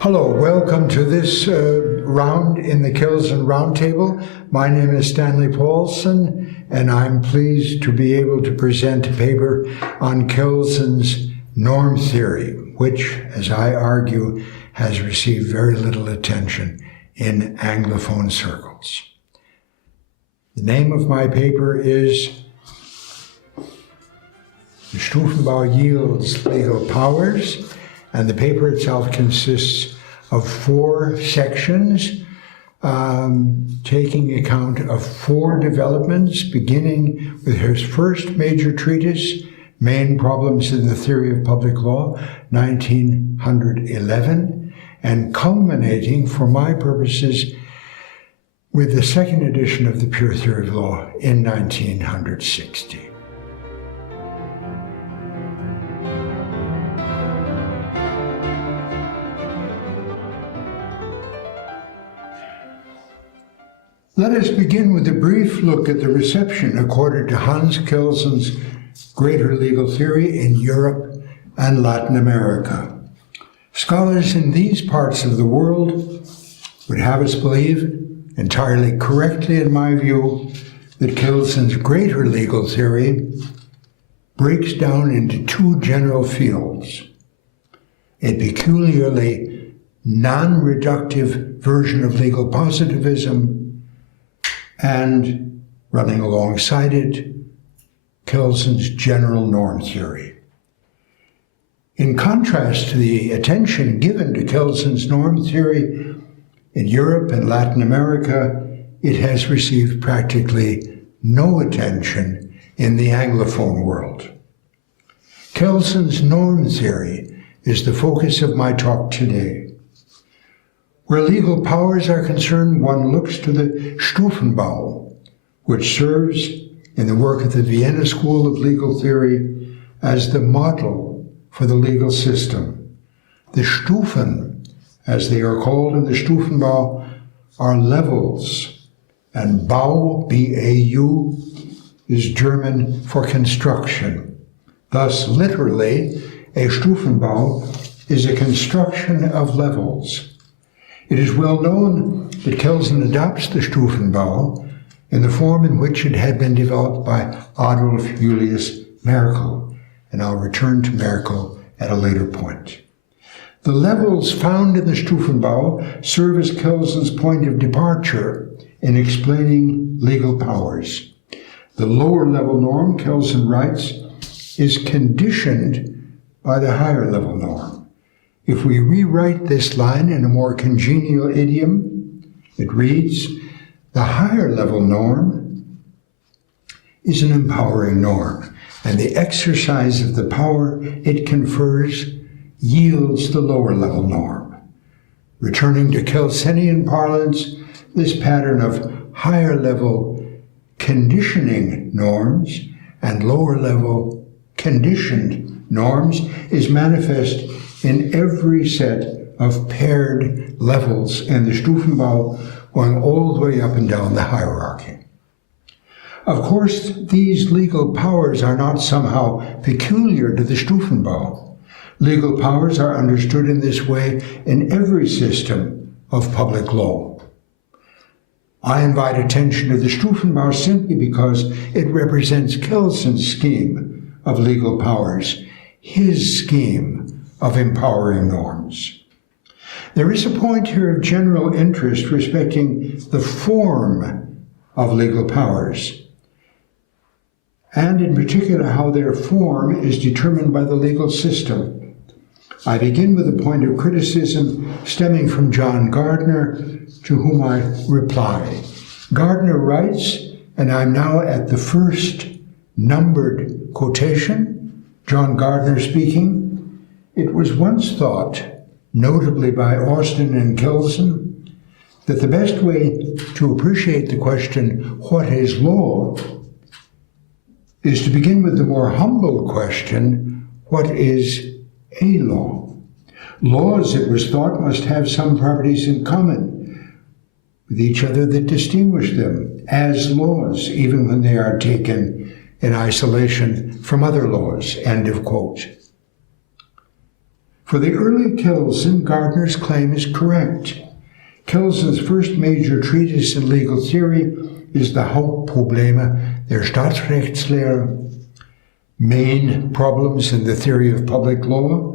Hello, welcome to this round in the Kelsen Roundtable. My name is Stanley Paulson, and I'm pleased to be able to present a paper on Kelsen's norm theory, which, as I argue, has received very little attention in Anglophone circles. The name of my paper is The Stufenbau Yields Legal Powers, and the paper itself consists of 4 sections, taking account of 4 developments, beginning with his first major treatise, Main Problems in the Theory of Public Law, 1911, and culminating, for my purposes, with the second edition of the Pure Theory of Law in 1960. Let us begin with a brief look at the reception accorded to Hans Kelsen's greater legal theory in Europe and Latin America. Scholars in these parts of the world would have us believe, entirely correctly in my view, that Kelsen's greater legal theory breaks down into 2 general fields: a peculiarly non-reductive version of legal positivism, and, running alongside it, Kelsen's general norm theory. In contrast to the attention given to Kelsen's norm theory in Europe and Latin America, it has received practically no attention in the Anglophone world. Kelsen's norm theory is the focus of my talk today. Where legal powers are concerned, one looks to the Stufenbau, which serves in the work of the Vienna School of Legal Theory as the model for the legal system. The Stufen, as they are called in the Stufenbau, are levels, and Bau, B-A-U, is German for construction. Thus, literally, a Stufenbau is a construction of levels. It is well known that Kelsen adopts the Stufenbau in the form in which it had been developed by Adolf Julius Merkel, and I'll return to Merkel at a later point. The levels found in the Stufenbau serve as Kelsen's point of departure in explaining legal powers. The lower level norm, Kelsen writes, is conditioned by the higher level norm. If we rewrite this line in a more congenial idiom, it reads, the higher level norm is an empowering norm, and the exercise of the power it confers yields the lower level norm. Returning to Kelsenian parlance, this pattern of higher level conditioning norms and lower level conditioned norms is manifest in every set of paired levels in the Stufenbau, going all the way up and down the hierarchy. Of course, these legal powers are not somehow peculiar to the Stufenbau. Legal powers are understood in this way in every system of public law. I invite attention to the Stufenbau simply because it represents Kelsen's scheme of legal powers, his scheme of empowering norms. There is a point here of general interest respecting the form of legal powers, and in particular how their form is determined by the legal system. I begin with a point of criticism stemming from John Gardner, to whom I reply. Gardner writes, and I'm now at the first numbered quotation, John Gardner speaking, "It was once thought, notably by Austin and Kelsen, that the best way to appreciate the question, what is law, is to begin with the more humble question, what is a law? Laws, it was thought, must have some properties in common with each other that distinguish them as laws, even when they are taken in isolation from other laws." End of quote. For the early Kelsen, Gardner's claim is correct. Kelsen's first major treatise in legal theory is the Hauptprobleme der Staatsrechtslehre, Main Problems in the Theory of Public Law,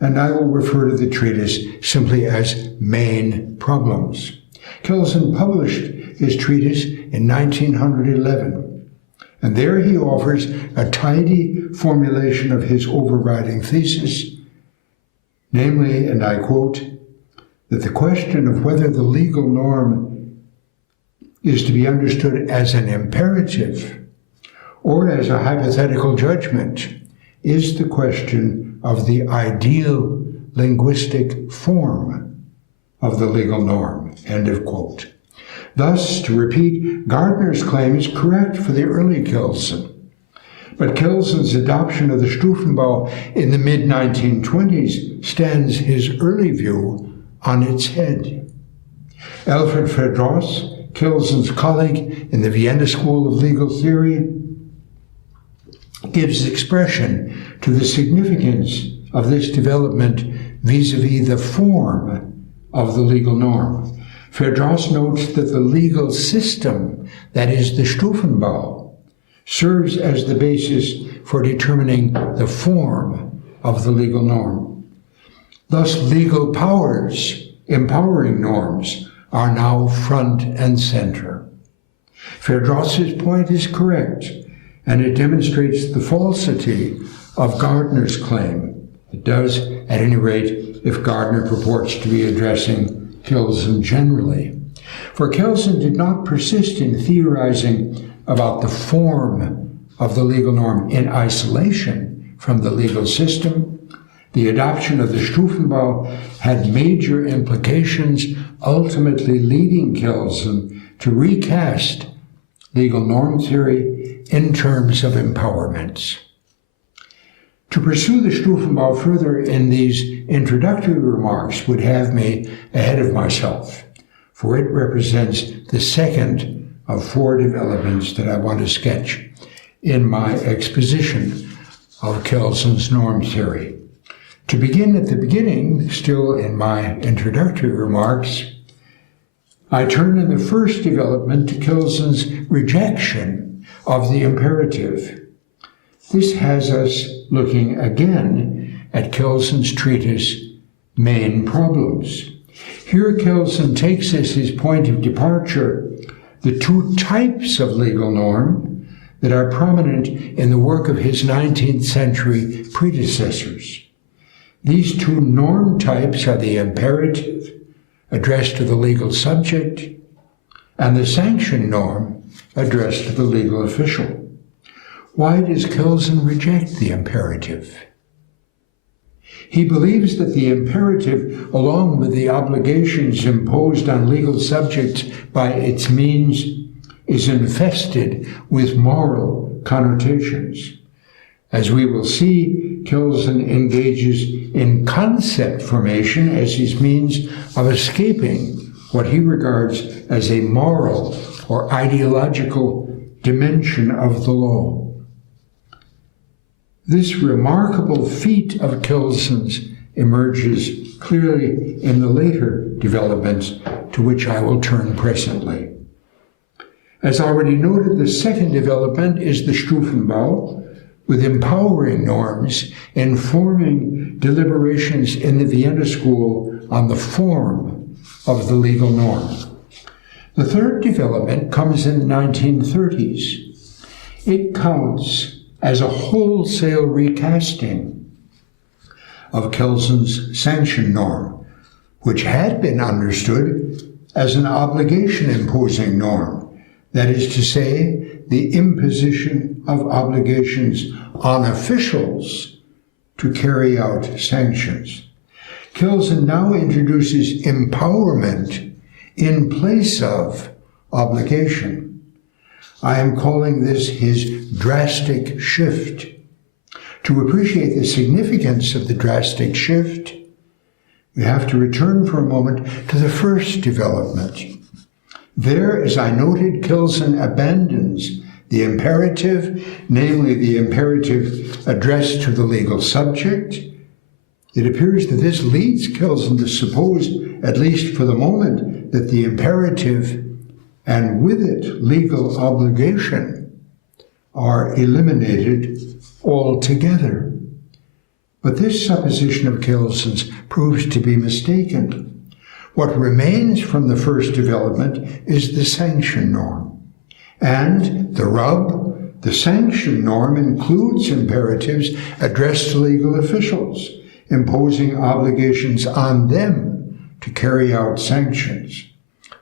and I will refer to the treatise simply as Main Problems. Kelsen published his treatise in 1911, and there he offers a tidy formulation of his overriding thesis, namely, and I quote, that the question of whether the legal norm is to be understood as an imperative or as a hypothetical judgment is the question of the ideal linguistic form of the legal norm. End of quote. Thus, to repeat, Gardner's claim is correct for the early Kelsen, but Kelsen's adoption of the Stufenbau in the mid-1920s stands his early view on its head. Alfred Ferdross, Kelsen's colleague in the Vienna School of Legal Theory, gives expression to the significance of this development vis-a-vis the form of the legal norm. Ferdross notes that the legal system, that is the Stufenbau, serves as the basis for determining the form of the legal norm. Thus, legal powers, empowering norms, are now front and center. Ferdross's point is correct, and it demonstrates the falsity of Gardner's claim. It does, at any rate, if Gardner purports to be addressing Kelsen generally. For Kelsen did not persist in theorizing about the form of the legal norm in isolation from the legal system. The adoption of the Stufenbau had major implications, ultimately leading Kelsen to recast legal norm theory in terms of empowerments. To pursue the Stufenbau further in these introductory remarks would have me ahead of myself, for it represents the second of four developments that I want to sketch in my exposition of Kelsen's norm theory. To begin at the beginning, still in my introductory remarks, I turn in the first development to Kelsen's rejection of the imperative. This has us looking again at Kelsen's treatise, Main Problems. Here Kelsen takes as his point of departure the two types of legal norm that are prominent in the work of his 19th century predecessors. These two norm types are the imperative, addressed to the legal subject, and the sanction norm, addressed to the legal official. Why does Kelsen reject the imperative? He believes that the imperative, along with the obligations imposed on legal subjects by its means, is infested with moral connotations. As we will see, Kelsen engages in concept formation as his means of escaping what he regards as a moral or ideological dimension of the law. This remarkable feat of Kelsen's emerges clearly in the later developments to which I will turn presently. As already noted, the second development is the Stufenbau, with empowering norms informing deliberations in the Vienna School on the form of the legal norm. The third development comes in the 1930s. It counts as a wholesale recasting of Kelsen's sanction norm, which had been understood as an obligation-imposing norm, that is to say, the imposition of obligations on officials to carry out sanctions. Kelsen now introduces empowerment in place of obligation. I am calling this his drastic shift. To appreciate the significance of the drastic shift, we have to return for a moment to the first development. There, as I noted, Kelsen abandons the imperative, namely the imperative addressed to the legal subject. It appears that this leads Kelsen to suppose, at least for the moment, that the imperative and with it legal obligation are eliminated altogether. But this supposition of Kelsen's proves to be mistaken. What remains from the first development is the sanction norm. And the rub, the sanction norm includes imperatives addressed to legal officials, imposing obligations on them to carry out sanctions.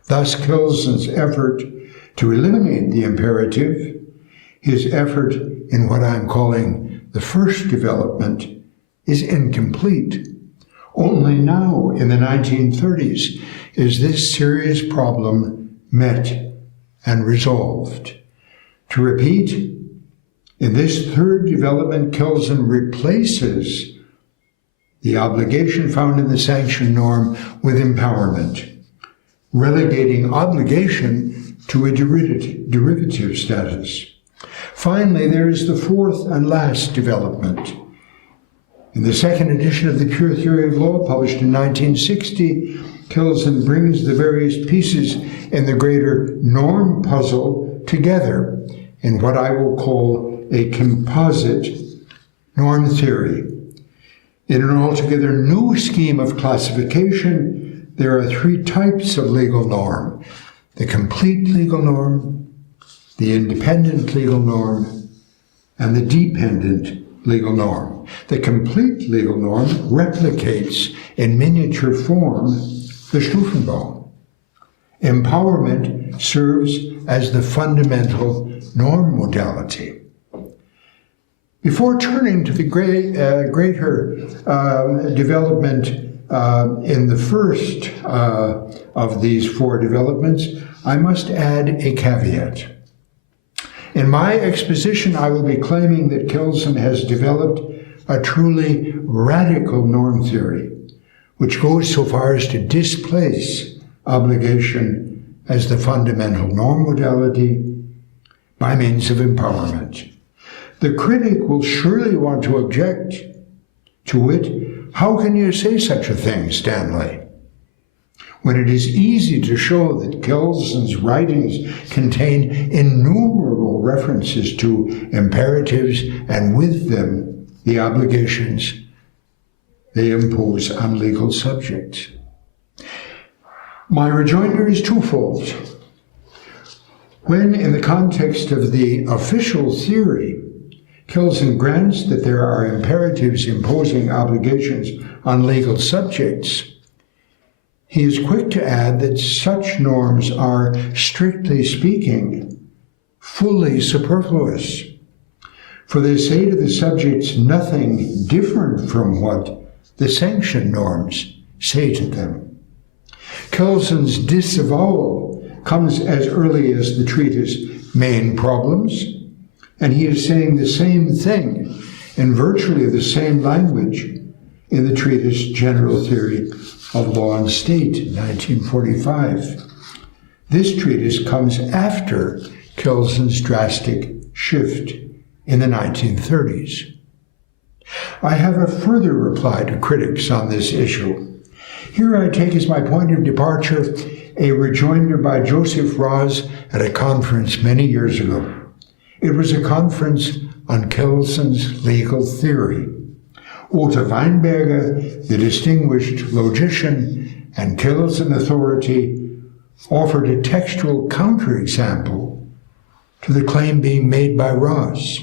Thus, Kelsen's effort to eliminate the imperative, his effort in what I'm calling the first development, is incomplete. Only now, in the 1930s, is this serious problem met and resolved. To repeat, in this third development, Kelsen replaces the obligation found in the sanction norm with empowerment, relegating obligation to a derivative status. Finally, there is the fourth and last development. In the second edition of the Pure Theory of Law, published in 1960, Kelsen brings the various pieces in the greater norm puzzle together in what I will call a composite norm theory. In an altogether new scheme of classification, there are three types of legal norm: the complete legal norm, the independent legal norm, and the dependent legal norm. The complete legal norm replicates in miniature form the Stufenbau. Empowerment serves as the fundamental norm modality. Before turning to the greater development in the first of these four developments, I must add a caveat. In my exposition, I will be claiming that Kelsen has developed a truly radical norm theory, which goes so far as to displace obligation as the fundamental norm modality by means of empowerment. The critic will surely want to object to it. How can you say such a thing, Stanley? When it is easy to show that Kelsen's writings contain innumerable references to imperatives and with them the obligations they impose on legal subjects. My rejoinder is twofold. When, in the context of the official theory, Kelsen grants that there are imperatives imposing obligations on legal subjects, he is quick to add that such norms are, strictly speaking, fully superfluous, for they say to the subjects nothing different from what the sanction norms say to them. Kelsen's disavowal comes as early as the treatise Main Problems, and he is saying the same thing in virtually the same language in the treatise General Theory of Law and State, 1945. This treatise comes after Kelsen's drastic shift in the 1930s. I have a further reply to critics on this issue. Here I take as my point of departure a rejoinder by Joseph Raz at a conference many years ago. It was a conference on Kelsen's legal theory. Otto Weinberger, the distinguished logician and Kelsen authority, offered a textual counterexample to the claim being made by Raz.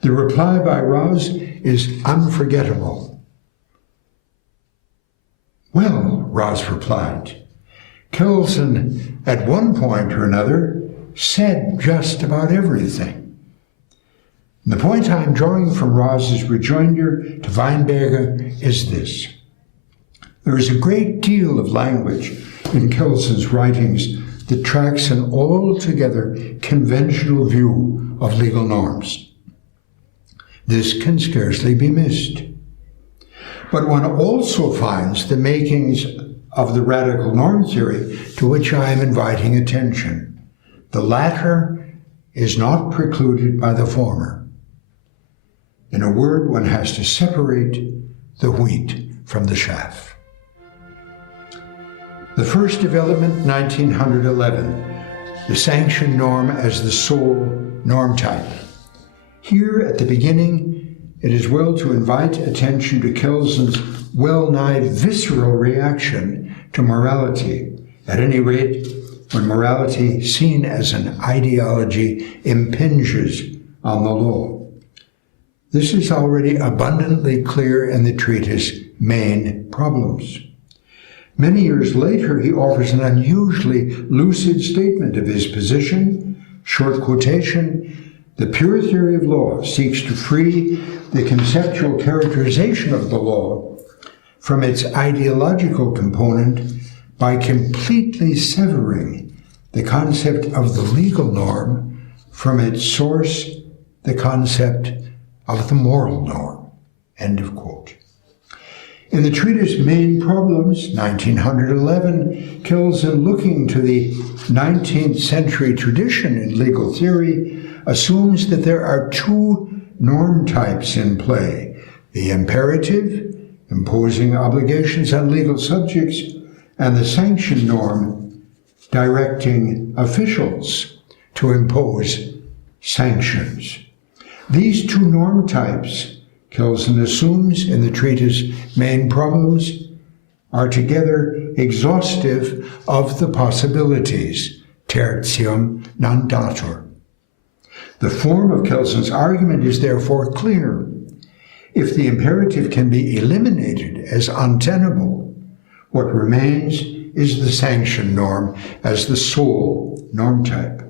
The reply by Raz is unforgettable. Well, Raz replied, Kelsen at one point or another said just about everything. The point I'm drawing from Raz's rejoinder to Weinberger is this. There is a great deal of language in Kelsen's writings that tracks an altogether conventional view of legal norms. This can scarcely be missed. But one also finds the makings of the radical norm theory to which I am inviting attention. The latter is not precluded by the former. In a word, one has to separate the wheat from the chaff. The first development, 1911, the sanction norm as the sole norm type. Here at the beginning, it is well to invite attention to Kelsen's well-nigh visceral reaction to morality, at any rate when morality, seen as an ideology, impinges on the law. This is already abundantly clear in the treatise Main Problems. Many years later, he offers an unusually lucid statement of his position. Short quotation: "The pure theory of law seeks to free the conceptual characterization of the law from its ideological component by completely severing the concept of the legal norm from its source, the concept of the moral norm." End of quote. In the treatise Main Problems, 1911, Kelsen, looking to the 19th century tradition in legal theory, assumes that there are two norm types in play: the imperative, imposing obligations on legal subjects, and the sanction norm, directing officials to impose sanctions. These two norm types, Kelsen assumes in the treatise Main Problems, are together exhaustive of the possibilities, tertium non datur. The form of Kelsen's argument is therefore clear. If the imperative can be eliminated as untenable, what remains is the sanction norm as the sole norm type.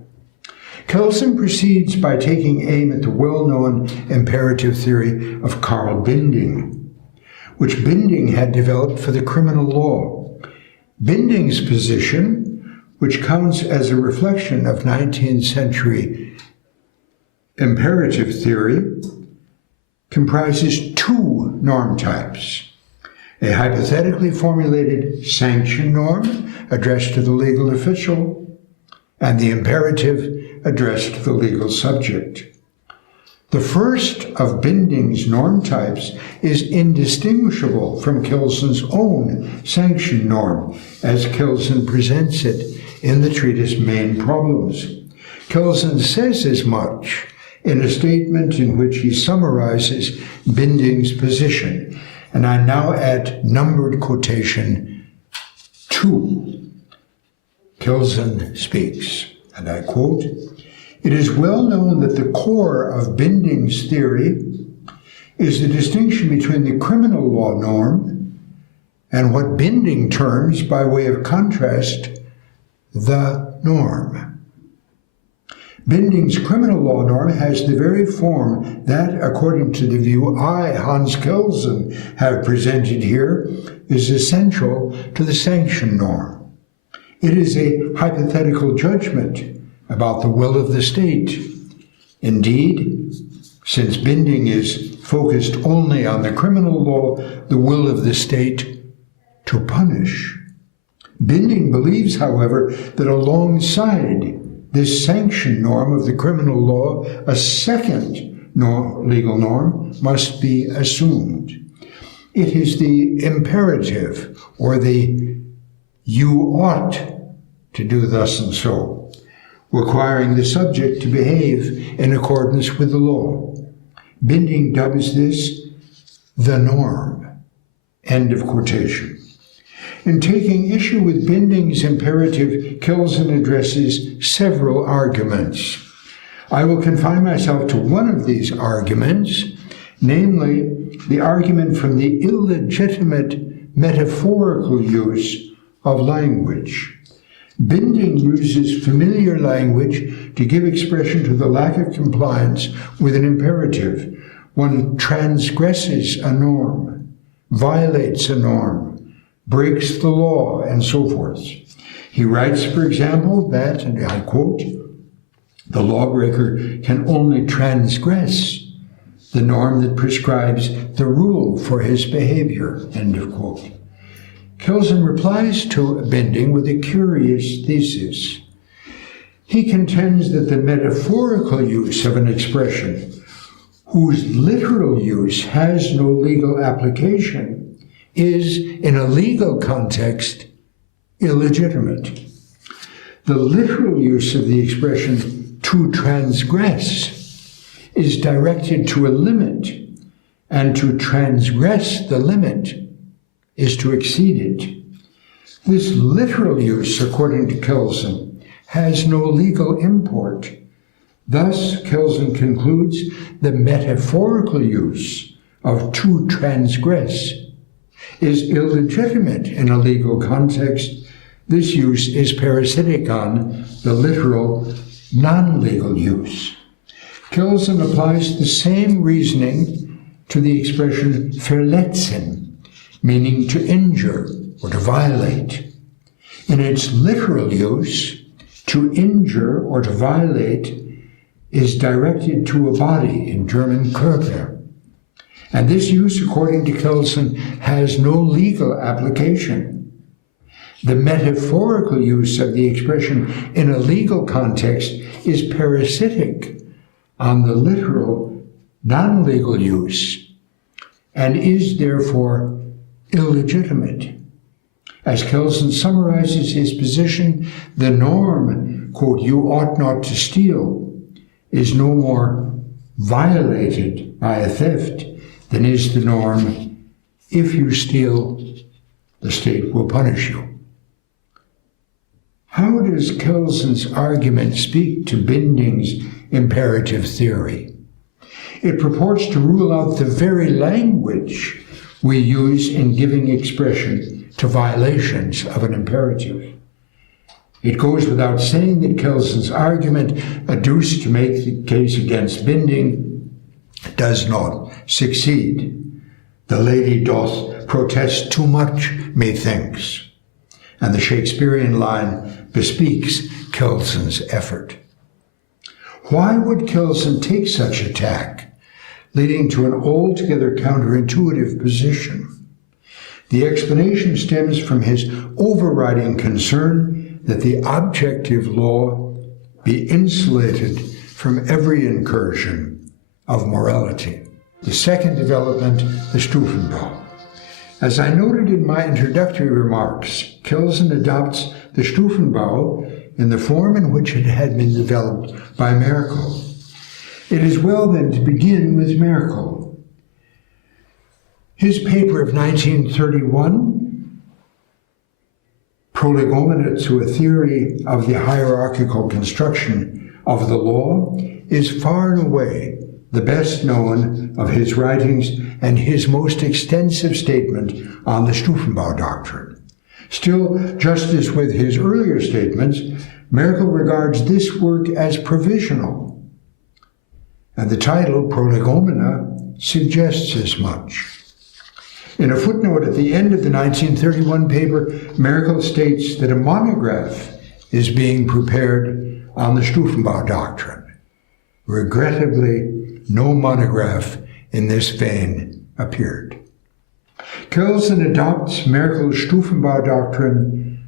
Kelsen proceeds by taking aim at the well-known imperative theory of Karl Binding, which Binding had developed for the criminal law. Binding's position, which counts as a reflection of 19th century imperative theory, comprises two norm types: a hypothetically formulated sanction norm addressed to the legal official, and the imperative addressed to the legal subject. The first of Binding's norm types is indistinguishable from Kelsen's own sanction norm, as Kelsen presents it in the treatise Main Problems. Kelsen says as much in a statement in which he summarizes Binding's position, and I now add numbered quotation 2. Kelsen speaks, and I quote, "It is well known that the core of Binding's theory is the distinction between the criminal law norm and what Binding terms, by way of contrast, the norm. Binding's criminal law norm has the very form that, according to the view I, Hans Kelsen, have presented here, is essential to the sanction norm. It is a hypothetical judgment about the will of the state. Indeed, since Binding is focused only on the criminal law, the will of the state to punish. Binding believes, however, that alongside this sanction norm of the criminal law, a second legal norm must be assumed. It is the imperative, or the you ought to do thus and so, requiring the subject to behave in accordance with the law. Binding dubs this the norm." End of quotation. In taking issue with Binding's imperative, Kelsen addresses several arguments. I will confine myself to one of these arguments, namely the argument from the illegitimate metaphorical use of language. Binding uses familiar language to give expression to the lack of compliance with an imperative. One transgresses a norm, violates a norm, breaks the law, and so forth. He writes, for example, that, and I quote, "the lawbreaker can only transgress the norm that prescribes the rule for his behavior, end of quote. Kelsen replies to Binding with a curious thesis. He contends that the metaphorical use of an expression whose literal use has no legal application is, in a legal context, illegitimate. The literal use of the expression to transgress is directed to a limit, and to transgress the limit is to exceed it. This literal use, according to Kelsen, has no legal import. Thus, Kelsen concludes the metaphorical use of to transgress is illegitimate in a legal context. This use is parasitic on the literal, non-legal use. Kelsen applies the same reasoning to the expression verletzen, meaning to injure or to violate. In its literal use, to injure or to violate is directed to a body, in German Körper. And this use, according to Kelsen, has no legal application. The metaphorical use of the expression in a legal context is parasitic on the literal, non-legal use, and is therefore illegitimate. As Kelsen summarizes his position, the norm, quote, "you ought not to steal," is no more violated by a theft than is the norm, "if you steal, the state will punish you." How does Kelsen's argument speak to Binding's imperative theory? It purports to rule out the very language we use in giving expression to violations of an imperative. It goes without saying that Kelsen's argument, adduced to make the case against Binding, does not succeed. The lady doth protest too much, methinks. And the Shakespearean line bespeaks Kelsen's effort. Why would Kelsen take such a tack, leading to an altogether counterintuitive position? The explanation stems from his overriding concern that the objective law be insulated from every incursion of morality. The second development, the Stufenbau. As I noted in my introductory remarks, Kelsen adopts the Stufenbau in the form in which it had been developed by Merkel. It is well then to begin with Merkel. His paper of 1931, Prolegomena to a Theory of the Hierarchical Construction of the Law, is far and away the best known of his writings and his most extensive statement on the Stufenbau doctrine. Still, just as with his earlier statements, Merkel regards this work as provisional, and the title, Prolegomena, suggests as much. In a footnote at the end of the 1931 paper, Merkel states that a monograph is being prepared on the Stufenbau doctrine. Regrettably, no monograph in this vein appeared. Kelsen adopts Merkel's Stufenbau doctrine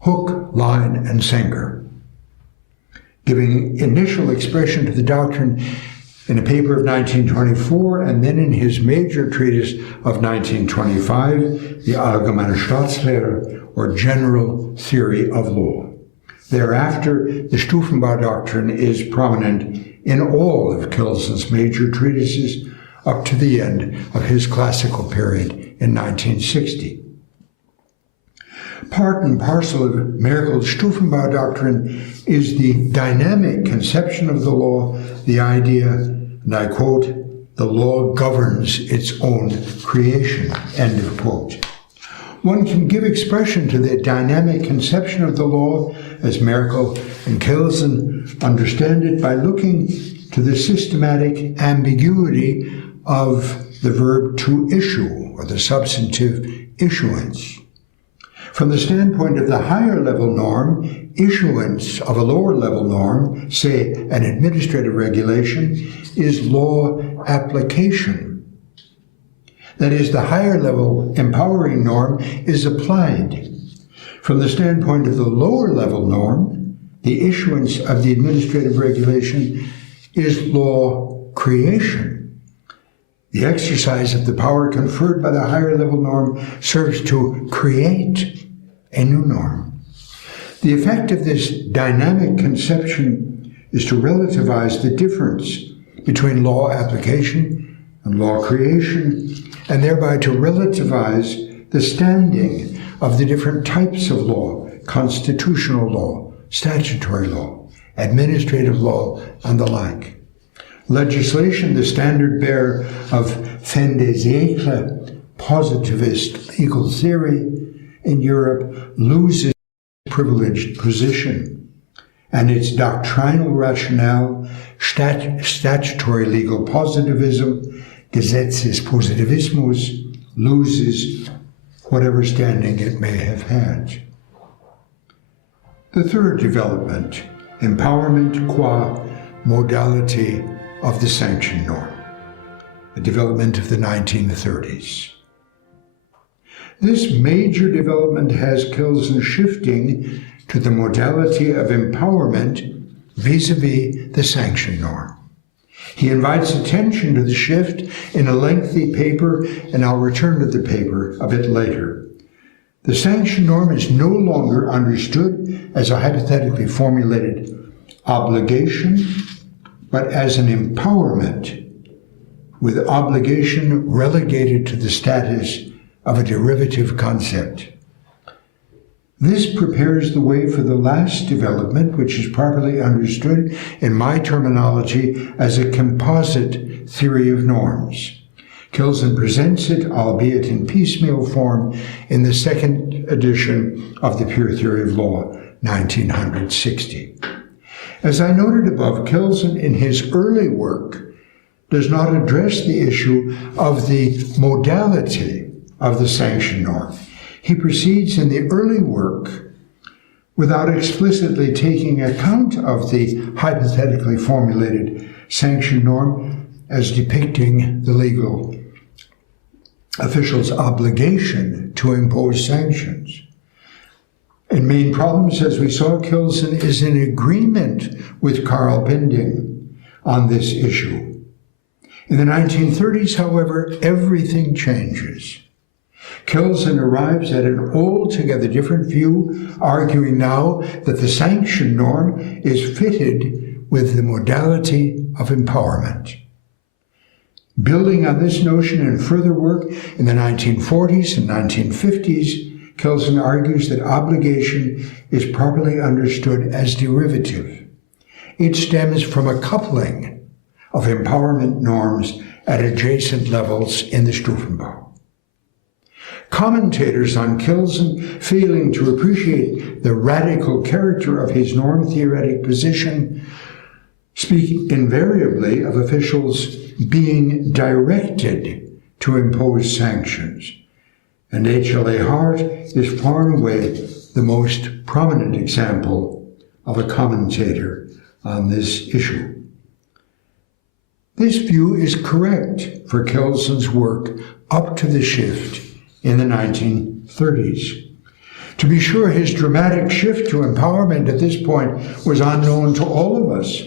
hook, line, and sinker, giving initial expression to the doctrine in a paper of 1924, and then in his major treatise of 1925, the Allgemeine Staatslehre, or General Theory of Law. Thereafter, the Stufenbau doctrine is prominent in all of Kelsen's major treatises up to the end of his classical period in 1960. Part and parcel of Merkel's Stufenbau doctrine is the dynamic conception of the law, the idea, and I quote, "the law governs its own creation," end of quote. One can give expression to the dynamic conception of the law, as Merkel and Kelsen understand it, by looking to the systematic ambiguity of the verb to issue, or the substantive issuance. From the standpoint of the higher level norm, issuance of a lower level norm, say an administrative regulation, is law application. That is, the higher level empowering norm is applied. From the standpoint of the lower level norm, the issuance of the administrative regulation is law creation. The exercise of the power conferred by the higher level norm serves to create a new norm. The effect of this dynamic conception is to relativize the difference between law application and law creation, and thereby to relativize the standing of the different types of law: constitutional law, statutory law, administrative law, and the like. Legislation, the standard bearer of fin de siècle positivist legal theory in Europe, loses its privileged position, and its doctrinal rationale, statutory legal positivism, Gesetzespositivismus, loses whatever standing it may have had. The third development, empowerment qua modality of the sanction norm, a development of the 1930s. This major development has Kelsen shifting to the modality of empowerment vis-a-vis the sanction norm. He invites attention to the shift in a lengthy paper, and I'll return to the paper a bit later. The sanction norm is no longer understood as a hypothetically formulated obligation, but as an empowerment, with obligation relegated to the status of a derivative concept. This prepares the way for the last development, which is properly understood in my terminology as a composite theory of norms. Kelsen presents it, albeit in piecemeal form, in the second edition of the Pure Theory of Law, 1960. As I noted above, Kelsen, in his early work, does not address the issue of the modality of the sanction norm. He proceeds in the early work without explicitly taking account of the hypothetically formulated sanction norm as depicting the legal official's obligation to impose sanctions. In main problems, as we saw, Kelsen is in agreement with Carl Binding on this issue. In the 1930s, however, everything changes. Kelsen arrives at an altogether different view, arguing now that the sanction norm is fitted with the modality of empowerment. Building on this notion in further work in the 1940s and 1950s, Kelsen argues that obligation is properly understood as derivative. It stems from a coupling of empowerment norms at adjacent levels in the Stufenbau. Commentators on Kelsen, failing to appreciate the radical character of his norm-theoretic position, speak invariably of officials being directed to impose sanctions. And H.L.A. Hart is far and away the most prominent example of a commentator on this issue. This view is correct for Kelsen's work up to the shift in the 1930s. To be sure, his dramatic shift to empowerment at this point was unknown to all of us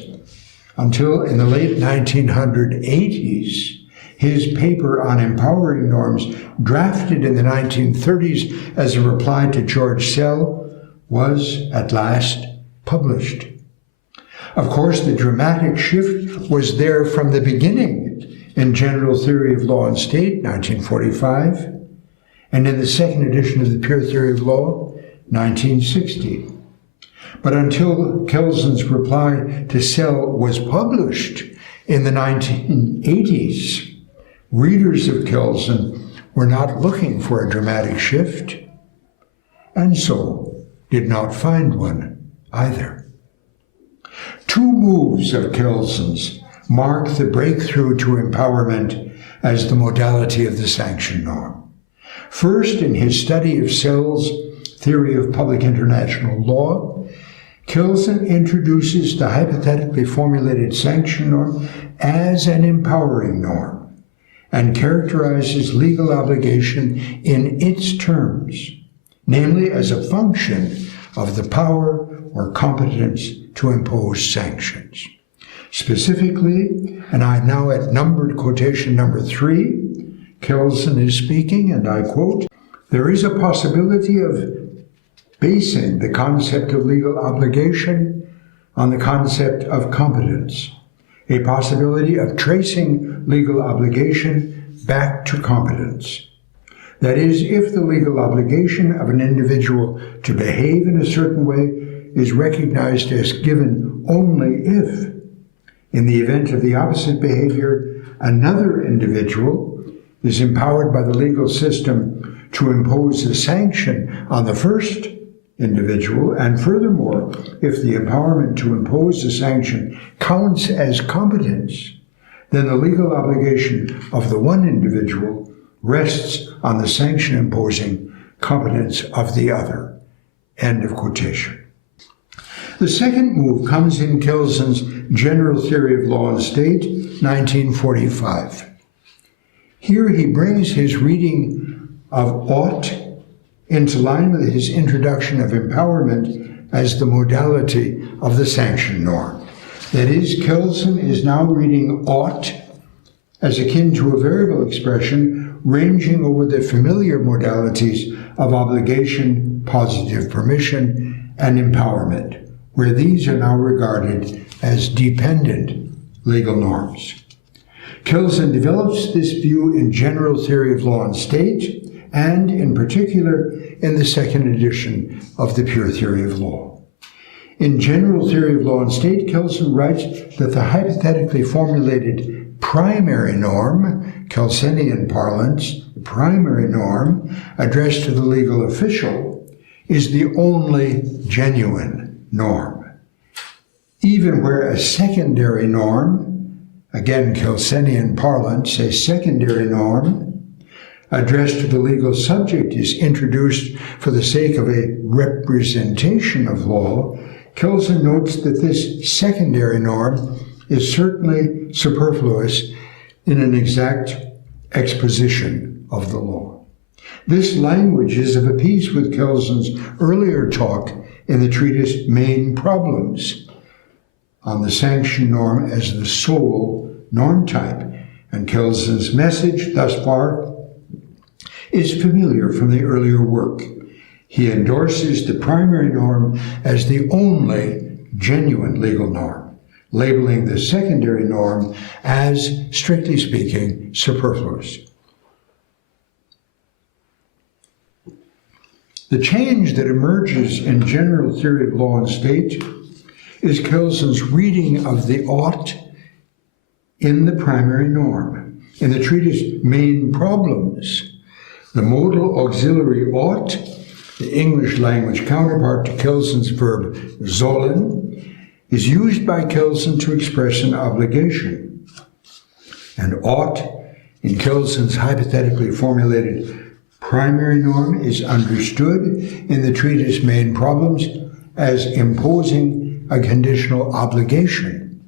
until in the late 1980s, his paper on empowering norms, drafted in the 1930s as a reply to George Sell, was at last published. Of course, the dramatic shift was there from the beginning in General Theory of Law and State, 1945, and in the second edition of the Pure Theory of Law, 1960. But until Kelsen's reply to Sell was published in the 1980s, readers of Kelsen were not looking for a dramatic shift, and so did not find one either. Two moves of Kelsen's mark the breakthrough to empowerment as the modality of the sanction norm. First, in his study of Sell's theory of public international law, Kelsen introduces the hypothetically formulated sanction norm as an empowering norm and characterizes legal obligation in its terms, namely as a function of the power or competence to impose sanctions. Specifically, and I'm now at numbered quotation number 3, Kelsen is speaking, and I quote, "There is a possibility of basing the concept of legal obligation on the concept of competence, a possibility of tracing legal obligation back to competence. That is, if the legal obligation of an individual to behave in a certain way is recognized as given only if, in the event of the opposite behavior, another individual is empowered by the legal system to impose a sanction on the first individual, and furthermore, if the empowerment to impose the sanction counts as competence, then the legal obligation of the one individual rests on the sanction-imposing competence of the other." End of quotation. The second move comes in Kelsen's General Theory of Law and State, 1945. Here he brings his reading of ought into line with his introduction of empowerment as the modality of the sanction norm. That is, Kelsen is now reading ought as akin to a variable expression ranging over the familiar modalities of obligation, positive permission, and empowerment, where these are now regarded as dependent legal norms. Kelsen develops this view in General Theory of Law and State, and in particular in the second edition of the Pure Theory of Law. In General Theory of Law and State, Kelsen writes that the hypothetically formulated primary norm, Kelsenian parlance, the primary norm addressed to the legal official, is the only genuine norm. Even where a secondary norm, again Kelsenian parlance, a secondary norm, addressed to the legal subject is introduced for the sake of a representation of law, Kelsen notes that this secondary norm is certainly superfluous in an exact exposition of the law. This language is of a piece with Kelsen's earlier talk in the treatise Main Problems on the sanction norm as the sole norm type, and Kelsen's message thus far is familiar from the earlier work. He endorses the primary norm as the only genuine legal norm, labeling the secondary norm as, strictly speaking, superfluous. The change that emerges in General Theory of Law and State is Kelsen's reading of the ought in the primary norm. In the treatise Main Problems, the modal auxiliary ought, the English language counterpart to Kelsen's verb sollen, is used by Kelsen to express an obligation. And ought, in Kelsen's hypothetically formulated primary norm, is understood in the treatise Main Problems as imposing a conditional obligation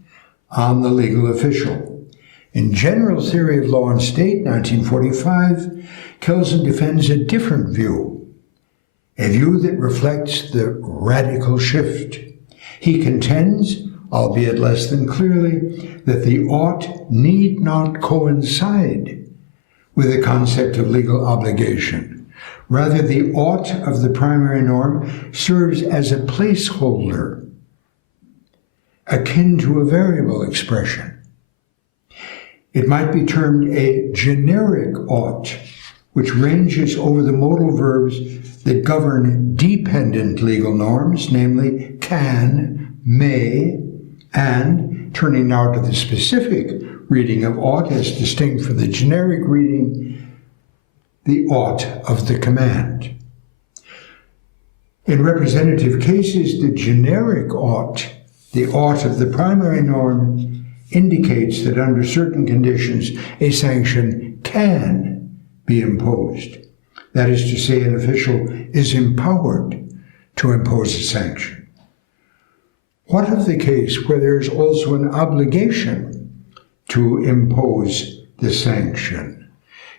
on the legal official. In General Theory of Law and State, 1945, Kelsen defends a different view, a view that reflects the radical shift. He contends, albeit less than clearly, that the ought need not coincide with the concept of legal obligation. Rather, the ought of the primary norm serves as a placeholder, akin to a variable expression. It might be termed a generic ought, which ranges over the modal verbs that govern dependent legal norms, namely can, may, and, turning now to the specific reading of ought as distinct from the generic reading, the ought of the command. In representative cases, the generic ought, the ought of the primary norm, indicates that under certain conditions a sanction can be imposed. That is to say, an official is empowered to impose a sanction. What of the case where there is also an obligation to impose the sanction?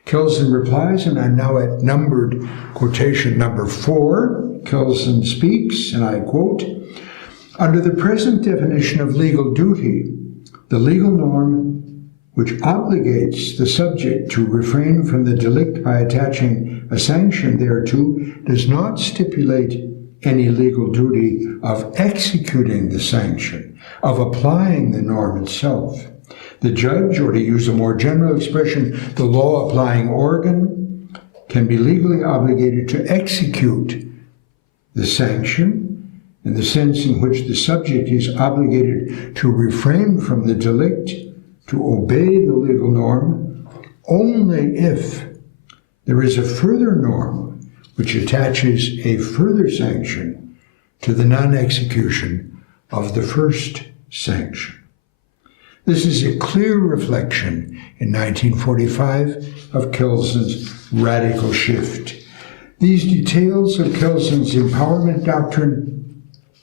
Kelsen replies, and I'm now at numbered quotation number 4. Kelsen speaks, and I quote, "Under the present definition of legal duty, the legal norm which obligates the subject to refrain from the delict by attaching a sanction thereto does not stipulate any legal duty of executing the sanction, of applying the norm itself. The judge, or to use a more general expression, the law-applying organ, can be legally obligated to execute the sanction in the sense in which the subject is obligated to refrain from the delict, to obey the legal norm, only if there is a further norm which attaches a further sanction to the non-execution of the first sanction." This is a clear reflection in 1945 of Kelsen's radical shift. These details of Kelsen's empowerment doctrine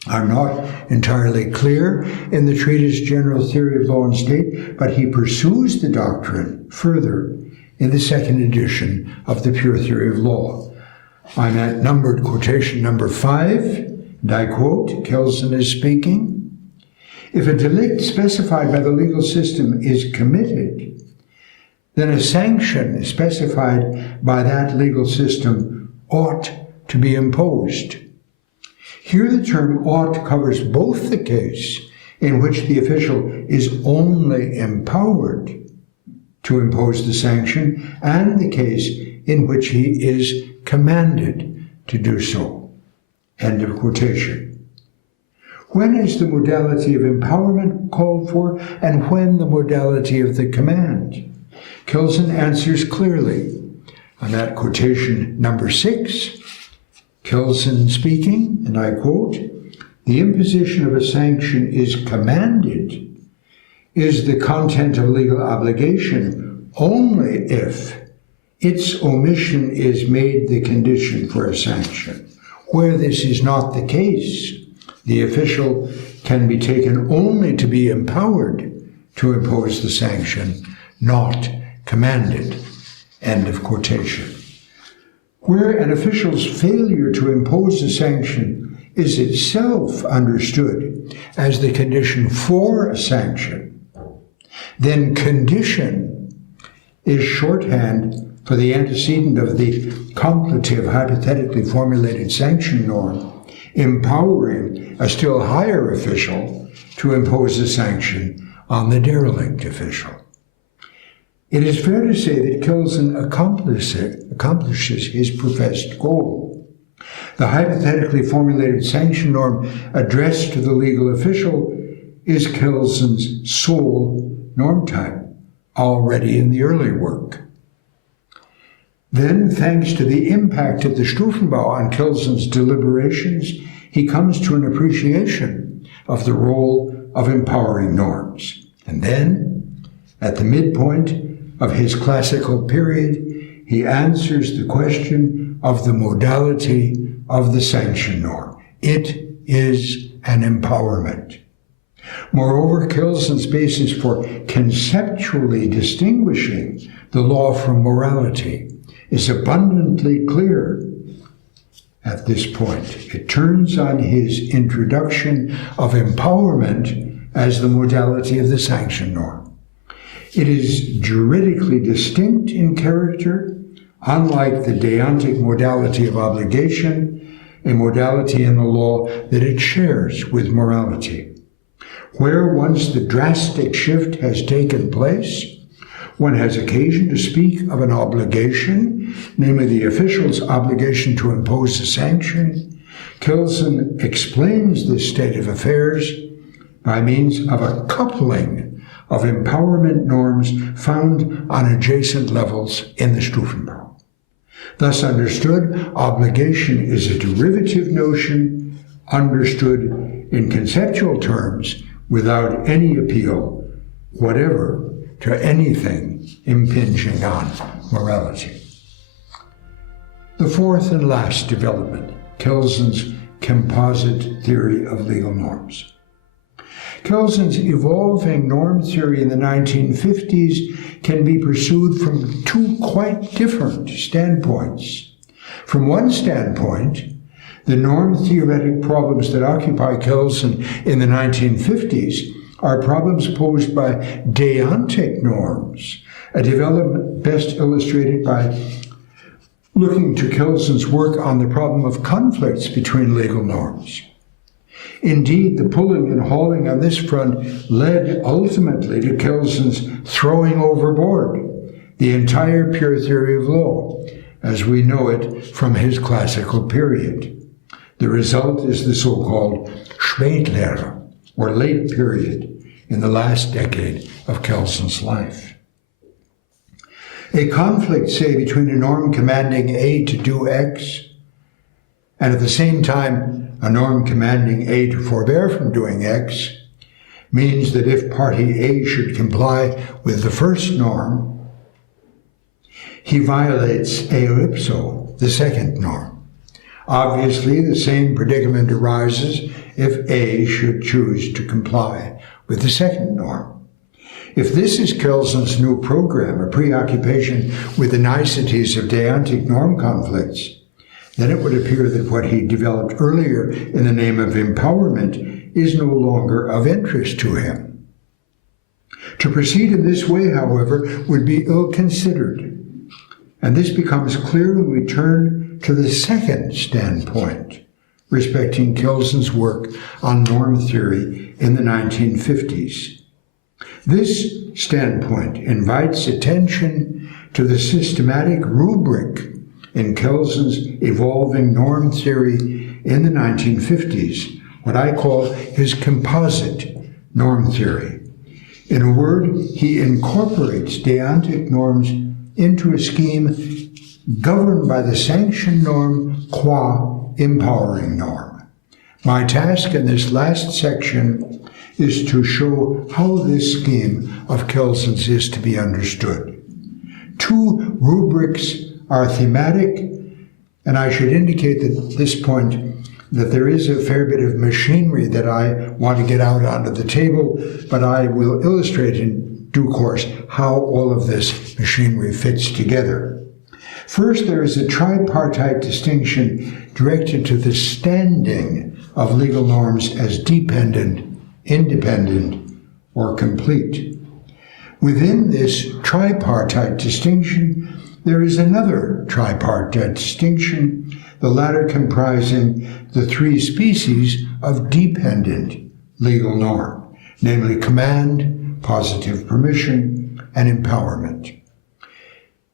are not entirely clear in the treatise General Theory of Law and State, but he pursues the doctrine further in the second edition of the Pure Theory of Law. I'm at numbered quotation number 5, and I quote, Kelsen is speaking, "If a delict specified by the legal system is committed, then a sanction specified by that legal system ought to be imposed. Here the term ought covers both the case in which the official is only empowered to impose the sanction and the case in which he is commanded to do so." End of quotation. When is the modality of empowerment called for, and when the modality of the command? Kelsen answers clearly. On that quotation number 6, Kelsen speaking, and I quote, "The imposition of a sanction is commanded, is the content of legal obligation only if its omission is made the condition for a sanction. Where this is not the case, the official can be taken only to be empowered to impose the sanction, not commanded." End of quotation. Where an official's failure to impose a sanction is itself understood as the condition for a sanction, then condition is shorthand for the antecedent of the completive, hypothetically formulated sanction norm, empowering a still higher official to impose a sanction on the derelict official. It is fair to say that Kelsen accomplishes his professed goal. The hypothetically formulated sanction norm addressed to the legal official is Kelsen's sole norm type, already in the early work. Then, thanks to the impact of the Stufenbau on Kelsen's deliberations, he comes to an appreciation of the role of empowering norms. And then, at the midpoint of his classical period, he answers the question of the modality of the sanction norm. It is an empowerment. Moreover, Kelsen's basis for conceptually distinguishing the law from morality is abundantly clear at this point. It turns on his introduction of empowerment as the modality of the sanction norm. It is juridically distinct in character, unlike the deontic modality of obligation, a modality in the law that it shares with morality. Where once the drastic shift has taken place, one has occasion to speak of an obligation, namely the official's obligation to impose a sanction. Kelsen explains this state of affairs by means of a coupling of empowerment norms found on adjacent levels in the Stufenbau. Thus understood, obligation is a derivative notion, understood in conceptual terms without any appeal whatever to anything impinging on morality. The fourth and last development, Kelsen's composite theory of legal norms. Kelsen's evolving norm theory in the 1950s can be pursued from two quite different standpoints. From one standpoint, the norm-theoretic problems that occupy Kelsen in the 1950s are problems posed by deontic norms, a development best illustrated by looking to Kelsen's work on the problem of conflicts between legal norms. Indeed, the pulling and hauling on this front led ultimately to Kelsen's throwing overboard the entire pure theory of law, as we know it from his classical period. The result is the so-called Spätlehre, or late period, in the last decade of Kelsen's life. A conflict, say, between a norm commanding A to do X, and at the same time a norm commanding A to forbear from doing X, means that if party A should comply with the first norm, he violates eo ipso, the second norm. Obviously, the same predicament arises if A should choose to comply with the second norm. If this is Kelsen's new program, a preoccupation with the niceties of deontic norm conflicts, then it would appear that what he developed earlier in the name of empowerment is no longer of interest to him. To proceed in this way, however, would be ill-considered, and this becomes clear when we turn to the second standpoint respecting Kelsen's work on norm theory in the 1950s. This standpoint invites attention to the systematic rubric in Kelsen's evolving norm theory in the 1950s, what I call his composite norm theory. In a word, he incorporates deontic norms into a scheme governed by the sanction norm qua empowering norm. My task in this last section is to show how this scheme of Kelsen's is to be understood. Two rubrics are thematic, and I should indicate at this point that there is a fair bit of machinery that I want to get out onto the table, but I will illustrate in due course how all of this machinery fits together. First, there is a tripartite distinction directed to the standing of legal norms as dependent, independent, or complete. Within this tripartite distinction, there is another tripartite distinction, the latter comprising the three species of dependent legal norm, namely command, positive permission, and empowerment.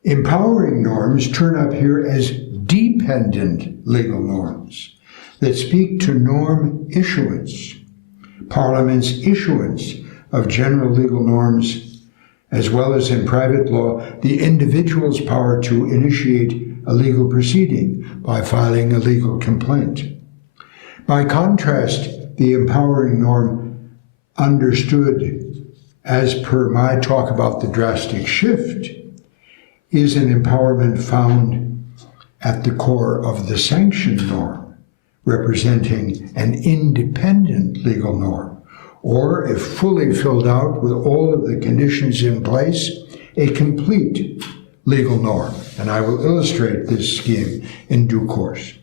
Empowering norms turn up here as dependent legal norms that speak to norm issuance, Parliament's issuance of general legal norms, as well as in private law, the individual's power to initiate a legal proceeding by filing a legal complaint. By contrast, the empowering norm, understood as per my talk about the drastic shift, is an empowerment found at the core of the sanction norm, representing an independent legal norm, or, if fully filled out with all of the conditions in place, a complete legal norm. And I will illustrate this scheme in due course.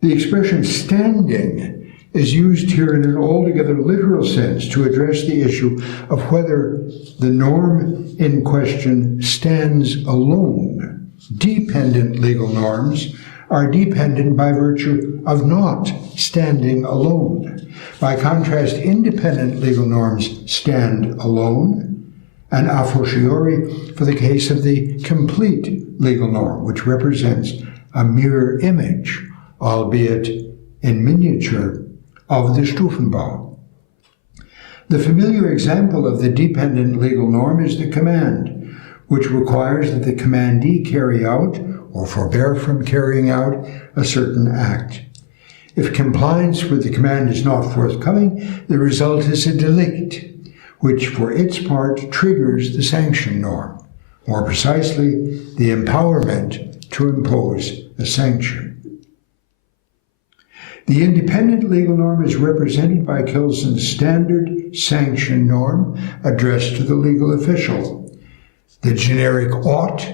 The expression standing is used here in an altogether literal sense to address the issue of whether the norm in question stands alone. Dependent legal norms are dependent by virtue of not standing alone. By contrast, independent legal norms stand alone, and a fortiori for the case of the complete legal norm, which represents a mirror image, albeit in miniature, of the Stufenbau. The familiar example of the dependent legal norm is the command, which requires that the commandee carry out or forbear from carrying out a certain act. If compliance with the command is not forthcoming, the result is a delict, which for its part triggers the sanction norm. More precisely, the empowerment to impose a sanction. The independent legal norm is represented by Kelsen's standard sanction norm addressed to the legal official. The generic ought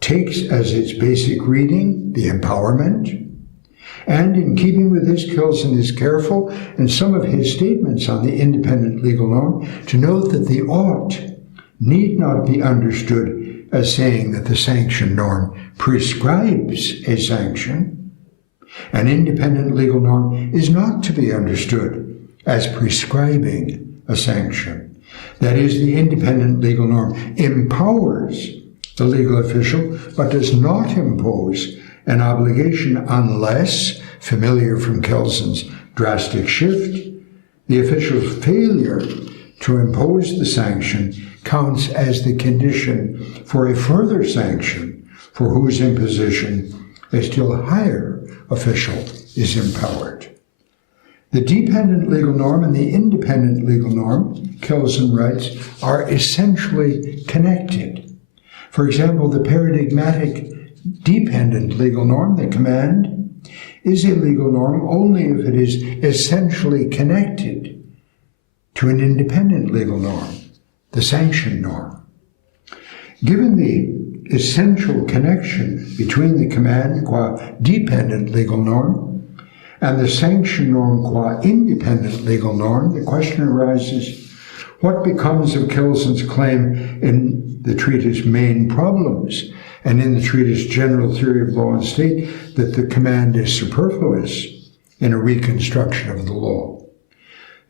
takes as its basic reading the empowerment, and in keeping with this, Kelsen is careful in some of his statements on the independent legal norm to note that the ought need not be understood as saying that the sanction norm prescribes a sanction. An independent legal norm is not to be understood as prescribing a sanction. That is, the independent legal norm empowers the legal official, but does not impose an obligation unless, familiar from Kelsen's drastic shift, the official's failure to impose the sanction counts as the condition for a further sanction for whose imposition a still higher official is empowered. The dependent legal norm and the independent legal norm, Kelsen writes, are essentially connected. For example, the paradigmatic dependent legal norm, the command, is a legal norm only if it is essentially connected to an independent legal norm, the sanction norm. Given the essential connection between the command qua dependent legal norm and the sanction norm qua independent legal norm, the question arises, what becomes of Kelsen's claim in the treatise Main Problems and in the treatise General Theory of Law and State that the command is superfluous in a reconstruction of the law?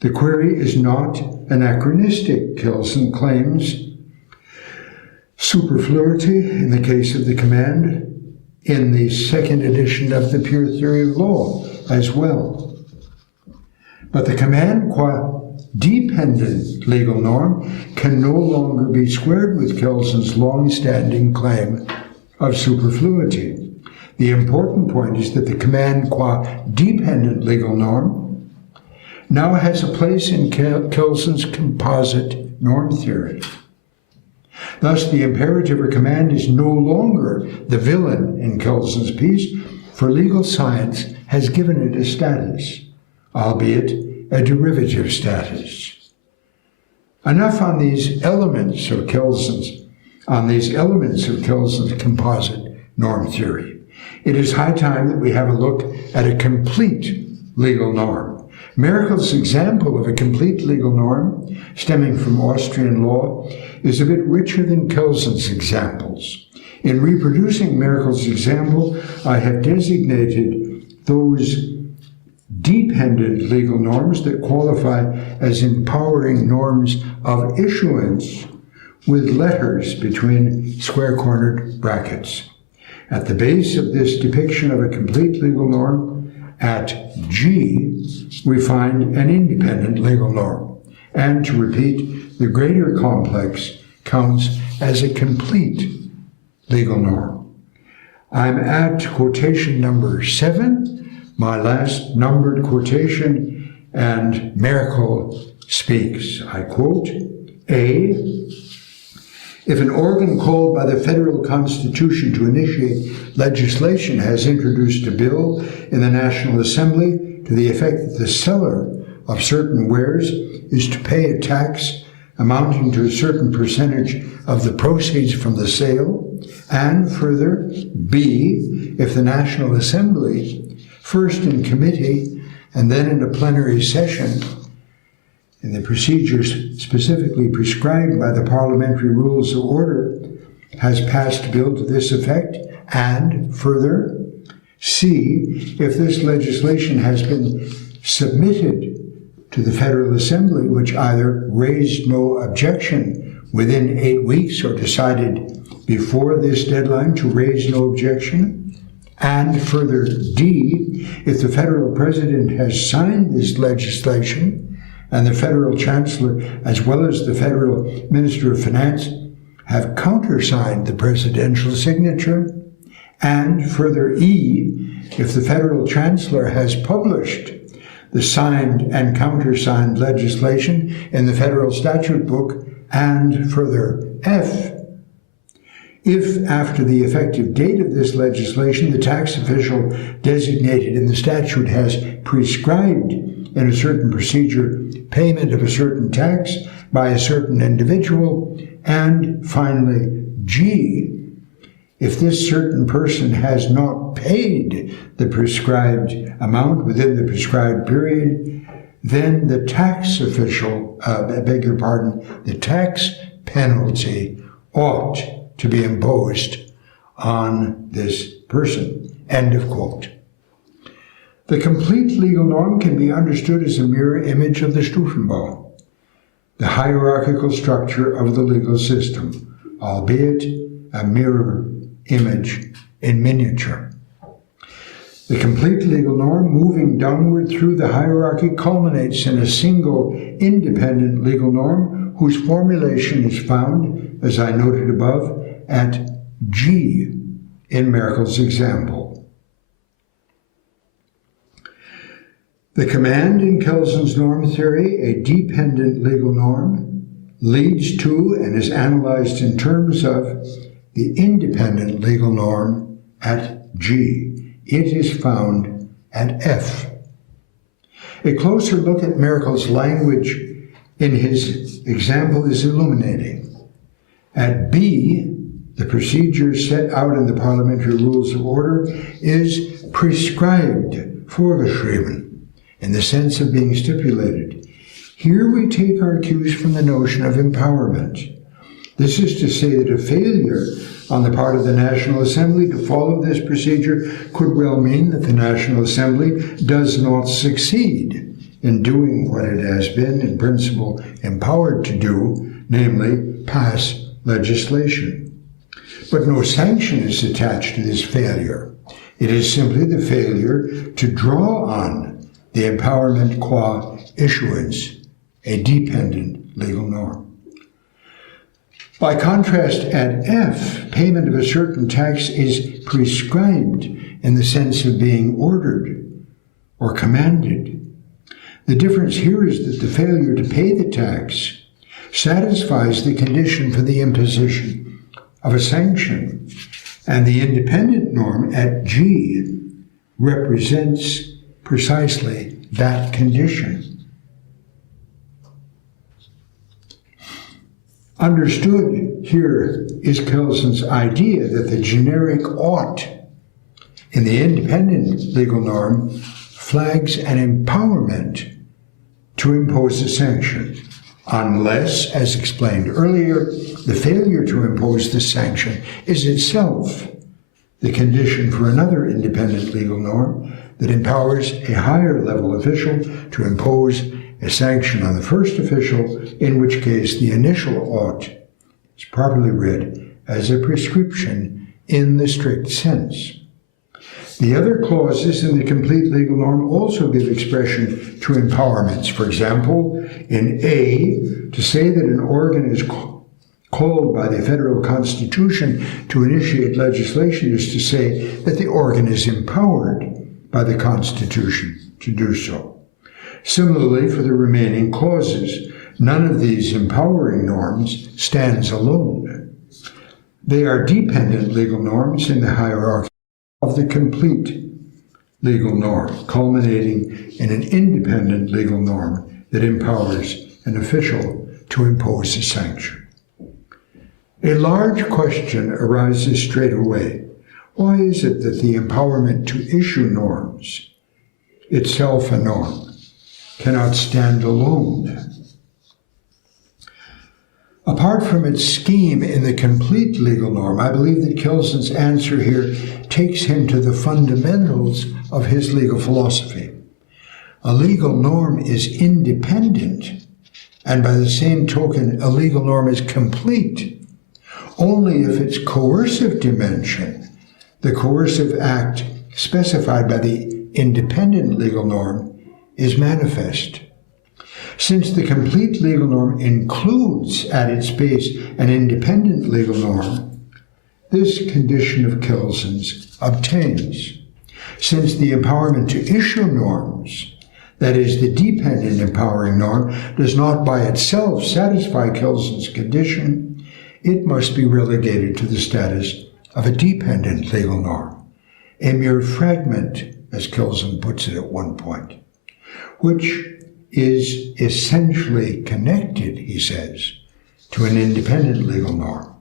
The query is not anachronistic. Kelsen claims superfluity in the case of the command in the second edition of the Pure Theory of Law as well. But the command qua dependent legal norm can no longer be squared with Kelsen's long-standing claim of superfluity. The important point is that the command qua dependent legal norm now has a place in Kelsen's composite norm theory. Thus, the imperative or command is no longer the villain in Kelsen's piece, for legal science has given it a status, albeit a derivative status. Enough on these elements of Kelsen's composite norm theory. It is high time that we have a look at a complete legal norm. Merkel's example of a complete legal norm stemming from Austrian law is a bit richer than Kelsen's examples. In reproducing Merkel's example, I have designated those dependent legal norms that qualify as empowering norms of issuance with letters between square-cornered brackets. At the base of this depiction of a complete legal norm, at G, we find an independent legal norm. And to repeat, the greater complex counts as a complete legal norm. I'm at quotation number 7, my last numbered quotation, and Merkel speaks. I quote, A, if an organ called by the federal constitution to initiate legislation has introduced a bill in the National Assembly to the effect that the seller of certain wares is to pay a tax amounting to a certain percentage of the proceeds from the sale, and further, B, if the National Assembly, first in committee and then in a plenary session, in the procedures specifically prescribed by the Parliamentary Rules of Order, has passed a bill to this effect, and further, C, if this legislation has been submitted to the Federal Assembly, which either raised no objection within 8 weeks or decided before this deadline to raise no objection, and further, D, if the Federal President has signed this legislation and the Federal Chancellor, as well as the Federal Minister of Finance, have countersigned the presidential signature, and further, E, if the Federal Chancellor has published the signed and countersigned legislation in the Federal Statute Book, and further, F, If, after the effective date of this legislation, the tax official designated in the statute has prescribed in a certain procedure payment of a certain tax by a certain individual, and finally, G, if this certain person has not paid the prescribed amount within the prescribed period, then the tax official, the tax penalty ought to be imposed on this person. End of quote. The complete legal norm can be understood as a mirror image of the Stufenbau, the hierarchical structure of the legal system, albeit a mirror image in miniature. The complete legal norm, moving downward through the hierarchy, culminates in a single independent legal norm whose formulation is found, as I noted above, at G in Merkel's example. The command in Kelsen's norm theory, a dependent legal norm, leads to and is analyzed in terms of the independent legal norm at G. It is found at F. A closer look at Merkel's language in his example is illuminating. At B, the procedure set out in the Parliamentary Rules of Order is prescribed, vorgeschrieben, in the sense of being stipulated. Here we take our cues from the notion of empowerment. This is to say that a failure on the part of the National Assembly to follow this procedure could well mean that the National Assembly does not succeed in doing what it has been, in principle, empowered to do, namely, pass legislation. But no sanction is attached to this failure. It is simply the failure to draw on the empowerment qua issuance, a dependent legal norm. By contrast, at F, payment of a certain tax is prescribed in the sense of being ordered or commanded. The difference here is that the failure to pay the tax satisfies the condition for the imposition of a sanction, and the independent norm at G represents precisely that condition. Understood here is Kelsen's idea that the generic ought in the independent legal norm flags an empowerment to impose a sanction, unless, as explained earlier, the failure to impose the sanction is itself the condition for another independent legal norm that empowers a higher level official to impose a sanction on the first official, in which case the initial ought is properly read as a prescription in the strict sense. The other clauses in the complete legal norm also give expression to empowerments. For example, in A, to say that an organ is called by the federal constitution to initiate legislation is to say that the organ is empowered by the constitution to do so. Similarly, for the remaining clauses, none of these empowering norms stands alone. They are dependent legal norms in the hierarchy of the complete legal norm, culminating in an independent legal norm that empowers an official to impose a sanction. A large question arises straight away. Why is it that the empowerment to issue norms, itself a norm, cannot stand alone? Apart from its scheme in the complete legal norm, I believe that Kelsen's answer here takes him to the fundamentals of his legal philosophy. A legal norm is independent, and by the same token, a legal norm is complete only if its coercive dimension, the coercive act specified by the independent legal norm, is manifest. Since the complete legal norm includes at its base an independent legal norm, this condition of Kelsen's obtains. Since the empowerment to issue norms, that is, the dependent empowering norm, does not by itself satisfy Kelsen's condition, it must be relegated to the status of a dependent legal norm, a mere fragment, as Kelsen puts it at one point, which is essentially connected, he says, to an independent legal norm.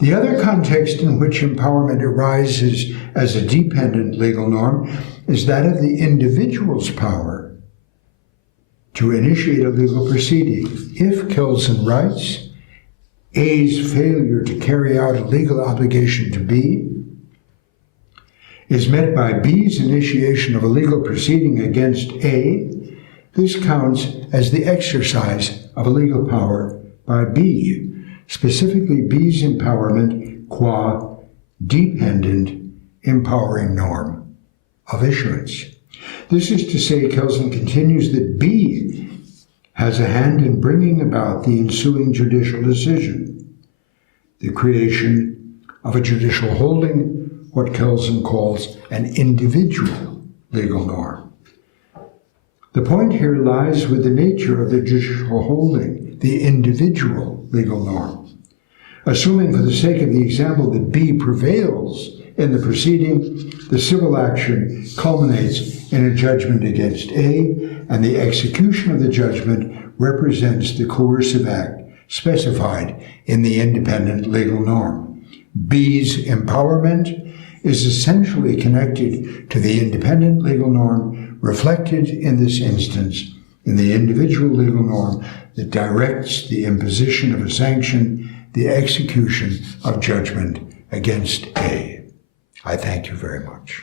The other context in which empowerment arises as a dependent legal norm is that of the individual's power to initiate a legal proceeding. If, Kelsen writes, A's failure to carry out a legal obligation to B is met by B's initiation of a legal proceeding against A, this counts as the exercise of a legal power by B, specifically B's empowerment qua dependent empowering norm of issuance. This is to say, Kelsen continues, that B has a hand in bringing about the ensuing judicial decision, the creation of a judicial holding, what Kelsen calls an individual legal norm. The point here lies with the nature of the judicial holding, the individual legal norm. Assuming for the sake of the example that B prevails in the proceeding, the civil action culminates in a judgment against A, and the execution of the judgment represents the coercive act specified in the independent legal norm. B's empowerment is essentially connected to the independent legal norm reflected in this instance in the individual legal norm that directs the imposition of a sanction, the execution of judgment against A. I thank you very much.